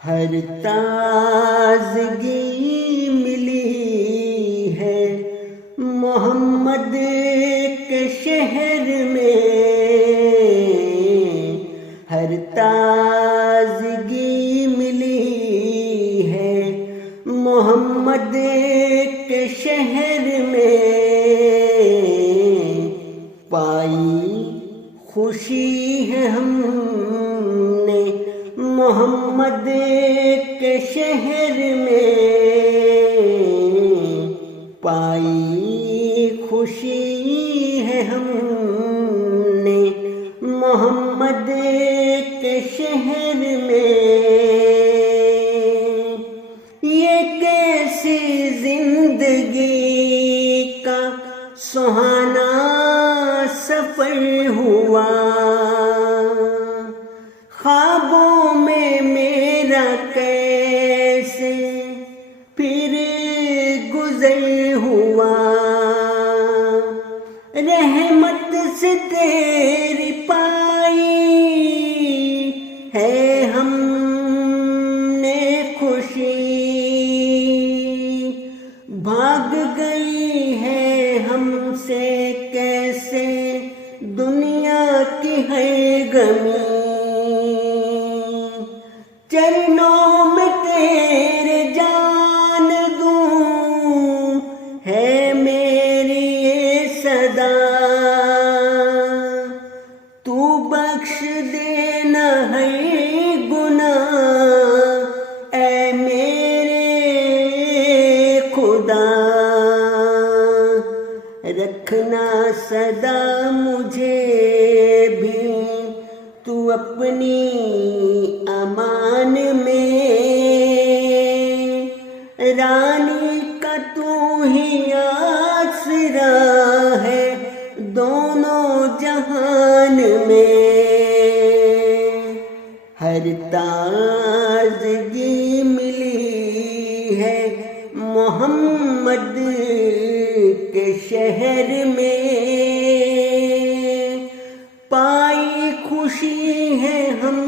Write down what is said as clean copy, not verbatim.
ہر تازگی ملی ہے محمد کے شہر میں، ہر تازگی ملی ہے محمد کے شہر میں، پائی خوشی ہے ہم نے محمد کے شہر میں، پائی خوشی ہے ہم نے محمد کے شہر میں۔ یہ کیسی زندگی کا سہانا سفر ہوا، خوابوں میں میرا کیسے پھر گزر ہوا، رحمت سے تیری پائی ہے ہم نے خوشی، بھاگ گئی ہے ہم سے کیسے دنیا کی ہے غمی، چرنوں میں تیرے جان دوں ہے میری یہ صدا، تو بخش دینا ہے گناہ اے میرے خدا، رکھنا سدا مجھے بھی تو اپنی امان میں، رانی کا تو ہی آسرا ہے دونوں جہان میں، ہر تازگی ملی ہے محمد کے شہر میں، پائی خوشی ہے ہم